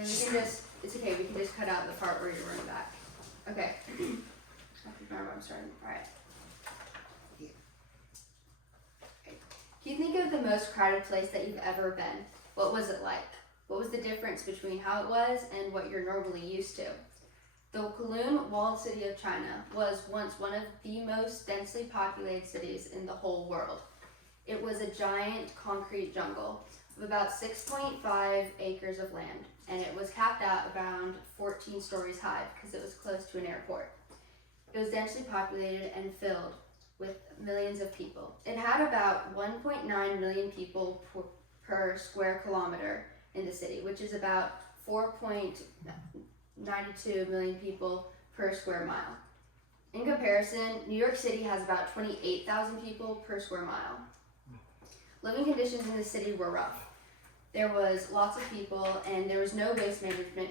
And we can just, it's okay, we can just cut out the part where you're running back. Okay. I have to remember I'm starting. Alright. Okay. Can you think of the most crowded place that you've ever been? What was it like? What was the difference between how it was and what you're normally used to? The Kowloon walled city of China was once one of the most densely populated cities in the whole world. It was a giant concrete jungle of about 6.5 acres of land, and it was capped out around 14 stories high because it was close to an airport. It was densely populated and filled with millions of people. It had about 1.9 million people per square kilometer in the city, which is about 4.92 million people per square mile. In comparison, New York City has about 28,000 people per square mile. Living conditions in the city were rough. There was lots of people, and there was no waste management.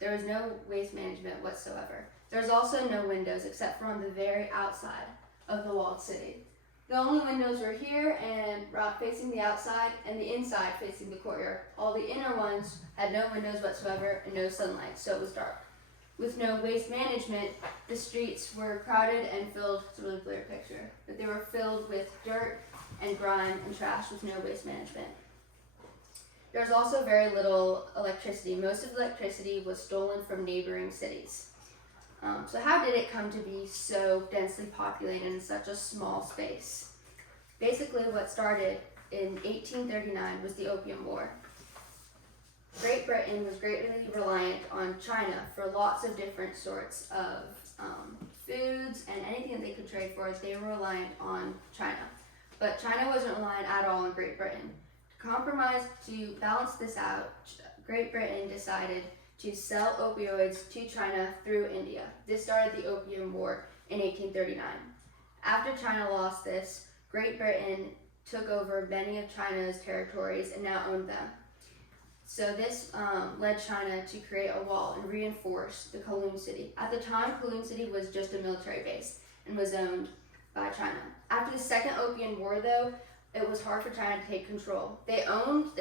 There was no waste management whatsoever. There was also no windows except for on the very outside of the walled city. The only windows were here and facing the outside, and the inside facing the courtyard. All the inner ones had no windows whatsoever and no sunlight, so it was dark. With no waste management, the streets were crowded and filled, it's a really blurry picture, but they were filled with dirt and grime and trash with no waste management. There was also very little electricity. Most of the electricity was stolen from neighboring cities. So how did it come to be so densely populated in such a small space? Basically, what started in 1839 was the Opium War. Great Britain was greatly reliant on China for lots of different sorts of foods and anything that they could trade for. They were reliant on China. But China wasn't reliant at all on Great Britain. To compromise, to balance this out, Great Britain decided to sell opioids to China through India. This started the Opium War in 1839. After China lost this, Great Britain took over many of China's territories and now owned them. So this led China to create a wall and reinforce the Kowloon city. At the time, Kowloon city was just a military base and was owned by China. After the Second Opium War, though, it was hard for China to take control. They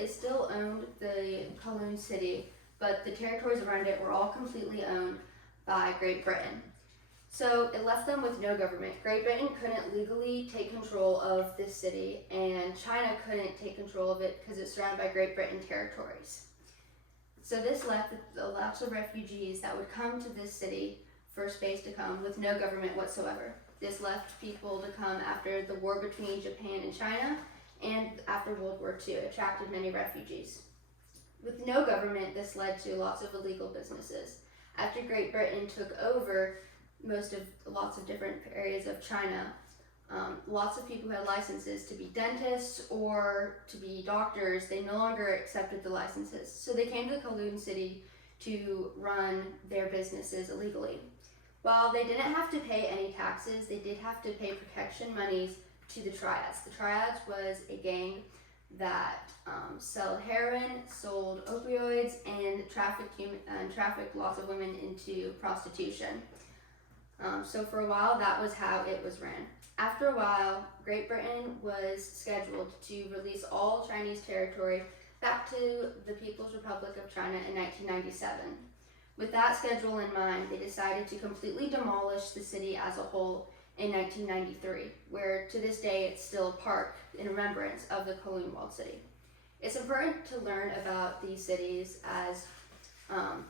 still owned the Kowloon city, but the territories around it were all completely owned by Great Britain. So it left them with no government. Great Britain couldn't legally take control of this city, and China couldn't take control of it because it's surrounded by Great Britain territories. So this left lots of refugees that would come to this city for space to come with no government whatsoever. This left people to come after the war between Japan and China, and after World War II. It attracted many refugees. With no government, this led to lots of illegal businesses. After Great Britain took over lots of different areas of China, lots of people who had licenses to be dentists or to be doctors, they no longer accepted the licenses. So they came to Kowloon City to run their businesses illegally. While they didn't have to pay any taxes, they did have to pay protection monies to the Triads. The Triads was a gang that sold heroin, sold opioids, and trafficked lots of women into prostitution. So for a while, that was how it was ran. After a while, Great Britain was scheduled to release all Chinese territory back to the People's Republic of China in 1997. With that schedule in mind, they decided to completely demolish the city as a whole in 1993, where to this day it's still a park in remembrance of the Kowloon walled city. It's important to learn about these cities as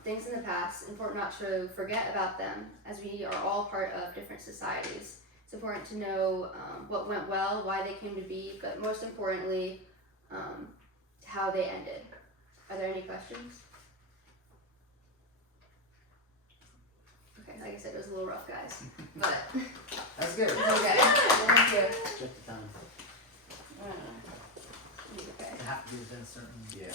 things in the past, important not to forget about them, as we are all part of different societies. It's important to know what went well, why they came to be, but most importantly, how they ended. Are there any questions? Okay, like I said, it was a little rough, guys, but That's good. it's okay. Thank you. Check the time. Okay. I have to do within a certain. Yeah.